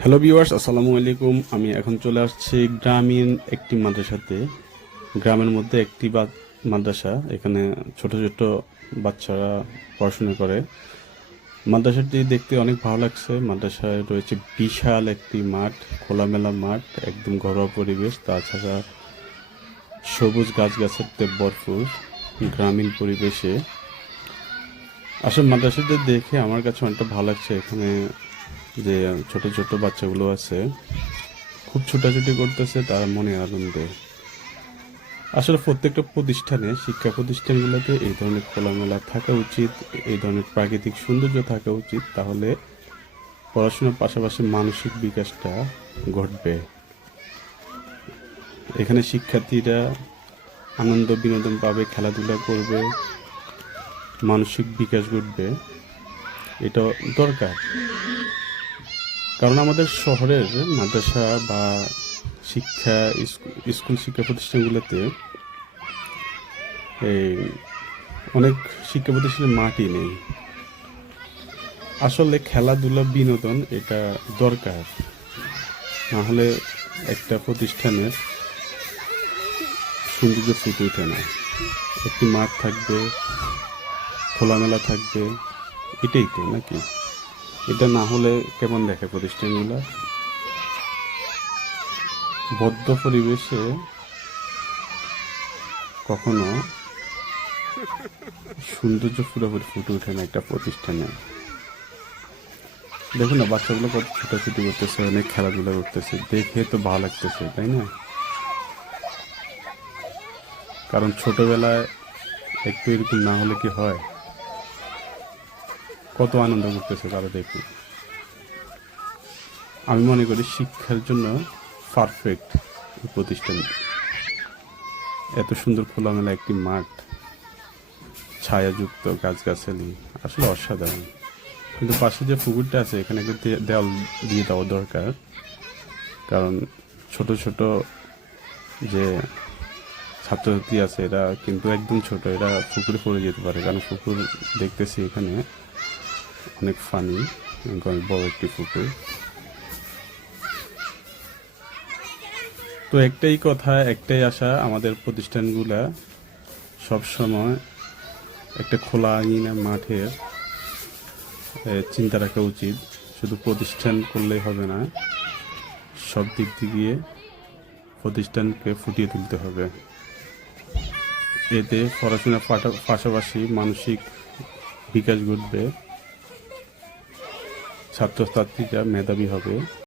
Hello viewers আসসালামু আলাইকুম। আমি এখন চলে আসছি গ্রামীণ একটি মাদ্রাসাতে। গ্রামের মধ্যে একটি মাদ্রাসা, এখানে ছোট ছোট বাচ্চারা পড়াশোনা করে। মাদ্রাসাটি দেখতে অনেক ভালো লাগছে। মাদ্রাসায় রয়েছে বিশাল একটি মাঠ, খোলামেলা মাঠ, একদম ঘরোয়া পরিবেশ। তাছাড়া সবুজ গাছগাছালিতে ভরপুর গ্রামীণ পরিবেশে। আসলে মাদ্রাসাতে দেখে আমার কাছে অনেকটা ভালো লাগছে। এখানে যে ছোট ছোট বাচ্চাগুলো আছে, খুব ছোটাছুটি করতেছে তার মনে আনন্দে। আসলে প্রত্যেকটা প্রতিষ্ঠানে, শিক্ষা প্রতিষ্ঠানগুলোতে এই ধরনের খোলামেলা থাকা উচিত, এই ধরনের প্রাকৃতিক সৌন্দর্য থাকা উচিত, তাহলে পড়াশোনার পাশাপাশি মানসিক বিকাশটা ঘটবে। এখানে শিক্ষার্থীরা আনন্দ, বিনোদন পাবে, খেলাধুলা করবে, মানসিক বিকাশ ঘটবে। এটা দরকার। কারণ আমাদের শহরের মাদ্রাসা বা শিক্ষা স্কুল শিক্ষা প্রতিষ্ঠানগুলোতে এই অনেক শিক্ষা প্রতিষ্ঠানের মাটি নেই। আসলে খেলাধুলা, বিনোদন এটা দরকার। না হলে একটা প্রতিষ্ঠানের সৌন্দর্য ফুটে ওঠে না। একটি মাঠ থাকবে, খোলামেলা থাকবে, এটাই তো নাকি? এটা না হলে কেমন দেখে প্রতিষ্ঠানগুলো? বদ্ধ পরিবেশে কখনো সৌন্দর্য পুরোপুরি ফুটে ওঠে না একটা প্রতিষ্ঠানে। দেখুন না, বাচ্চাগুলো কত ছোটাছুটি করতেছে, অনেক খেলাধুলা করতেছে, দেখে তো ভালো লাগতেছে, তাই না? কারণ ছোটবেলায় একটু এরকম না হলে কি হয়? কত আনন্দ করতেছে তারা দেখুন। আমি মনে করি শিক্ষার জন্য পারফেক্ট প্রতিষ্ঠান। এত সুন্দর খোলামেলা একটি মাঠ, ছায়াযুক্ত গাছগাছালি, আসলে অসাধারণ। কিন্তু পাশে যে পুকুরটা আছে, এখানে একটু দেওয়াল দিয়ে দেওয়া দরকার। কারণ ছোট ছোট যে ছাত্রছাত্রী আছে, এরা কিন্তু একদম ছোট, এরা পুকুরে পড়ে যেতে পারে। কারণ পুকুর দেখতেছি এখানে অনেক ফানি বড় একটি পুকুর তো একটাই কথা, একটাই আশা, আমাদের প্রতিষ্ঠানগুলা সব সময় একটা খোলা আঙিনা মাঠের চিন্তা রাখা উচিত। শুধু প্রতিষ্ঠান করলেই হবে না, সব দিক দিয়ে প্রতিষ্ঠানকে ফুটিয়ে তুলতে হবে। এতে পড়াশোনার পাশাপাশি মানসিক বিকাশ ঘটবে। ছাত্রছাত্রীরা মেধাবী হবে।